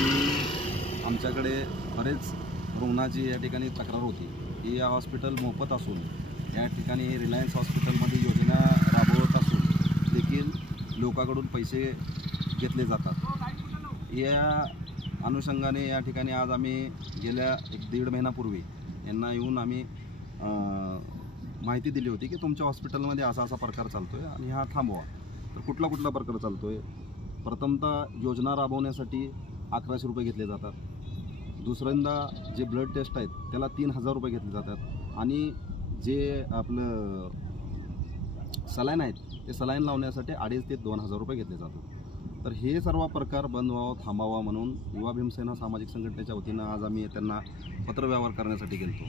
की आमच्याकडे बरेच रुग्णाची या ठिकाणी तक्रार होती की या हॉस्पिटल मोफत असून या ठिकाणी रिलायन्स हॉस्पिटलमध्ये योजना राबवत असून देखील लोकांकडून पैसे घेतले जातात। या अनुषंगाने या ठिकाणी आज आम्ही गेल्या 1-1.5 महिन्यापूर्वी यांना येऊन आम्ही माहिती दिली होती की तुमच्या हॉस्पिटलमध्ये असा प्रकार चालतो आहे आणि हा थांबवा। तर कुठला प्रकार चालतो आहे? प्रथमतः योजना राबवण्यासाठी 1100 रुपये घेतले जातात। दुसऱ्यांदा जे ब्लड टेस्ट आहेत त्याला 3000 रुपये घेतले जातात आणि जे आपलं सलाईन आहेत ते सलाईन लावण्यासाठी 2500 ते 2000 रुपये घेतले जातात। तर हे सर्व प्रकार बंद व्हावं, थांबावा म्हणून युवा भीमसेना सामाजिक संघटनेच्या वतीनं आज आम्ही त्यांना पत्रव्यवहार करण्यासाठी गेलो।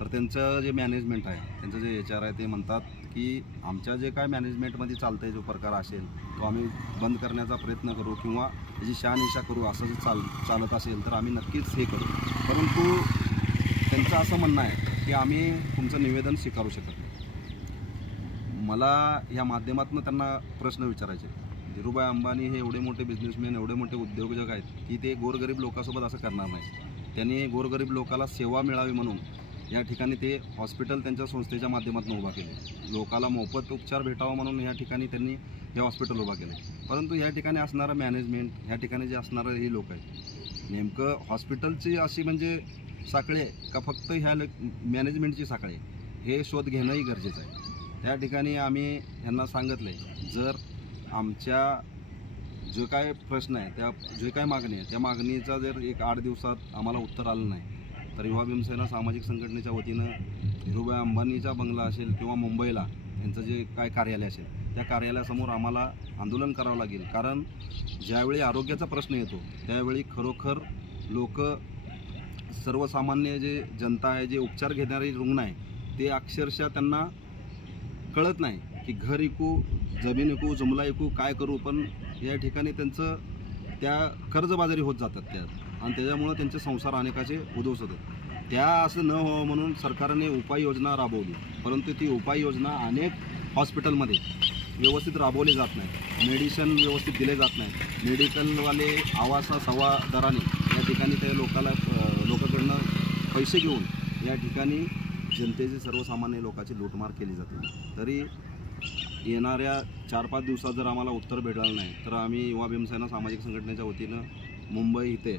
तर त्यांचं जे मॅनेजमेंट आहे, त्यांचं जे HR आहे ते म्हणतात की आमच्या जे काय मॅनेजमेंटमध्ये चालतं आहे जो प्रकार असेल तो आम्ही बंद करण्याचा प्रयत्न करू किंवा त्याची शहानिशा करू। असं जे चालत असेल तर आम्ही नक्कीच हे करू, परंतु त्यांचं असं म्हणणं आहे की आम्ही तुमचं निवेदन स्वीकारू शकत नाही। मला या माध्यमातून त्यांना प्रश्न विचारायचे, धीरूभाई अंबानी हे एवढे मोठे बिझनेसमॅन, एवढे मोठे उद्योजक आहेत की ते गोरगरीब लोकांसोबत असं करणार नाही। त्यांनी गोरगरीब लोकाला सेवा मिळावी म्हणून या ठिकाणी ते हॉस्पिटल त्यांच्या संस्थेच्या माध्यमातून उभा केले, लोकाला मोफत उपचार भेटावा म्हणून या ठिकाणी त्यांनी हे हॉस्पिटल उभा केले। परंतु या ठिकाणी असणारं मॅनेजमेंट, या ठिकाणी जे असणारं हे लोक आहेत, नेमकं हॉस्पिटलची अशी म्हणजे साखळी आहे का फक्त ह्या मॅनेजमेंटची साखळी आहे, हे शोध घेणंही गरजेचं आहे। त्या ठिकाणी आम्ही यांना सांगितलं आहे जर आमच्या जो काय प्रश्न आहे, त्या जे काय मागणी आहे, त्या मागणीचा जर 8 दिवसात आम्हाला उत्तर आलं नाही तर युवा भीमसेना सामाजिक संघटनेच्या वतीनं धीरूभाई अंबानीचा बंगला असेल किंवा मुंबईला यांचं जे काय कार्यालय असेल त्या कार्यालयासमोर आम्हाला आंदोलन करावं लागेल। कारण ज्यावेळी आरोग्याचा प्रश्न येतो त्यावेळी खरोखर लोक, सर्वसामान्य जे जनता आहे, जे उपचार घेणारे रुग्ण आहे, ते अक्षरशः त्यांना कळत नाही की घर विकू, जमीन विकू, जुमला विकू, काय करू, पण या ठिकाणी त्यांचं त्या कर्जबाजारी होत जातात त्यात आणि त्याच्यामुळं त्यांचे संसार अनेकाचे उद्ध्वस्त होतात। त्या असं न व्हावं म्हणून सरकारने उपाययोजना राबवली, परंतु ती उपाययोजना अनेक हॉस्पिटलमध्ये व्यवस्थित राबवली जात नाही, मेडिसिन व्यवस्थित दिले जात नाही। मेडिकलवाले आवासा सवा दराने या ठिकाणी त्या लोकांकडनं पैसे घेऊन या ठिकाणी जनतेची, सर्वसामान्य लोकांची लूटमार केली जाते। तरी येणाऱ्या 4-5 दिवसात जर आम्हाला उत्तर भेटलं नाही तर आम्ही युवा भीमसेना सामाजिक संघटनेच्या वतीनं मुंबई इथे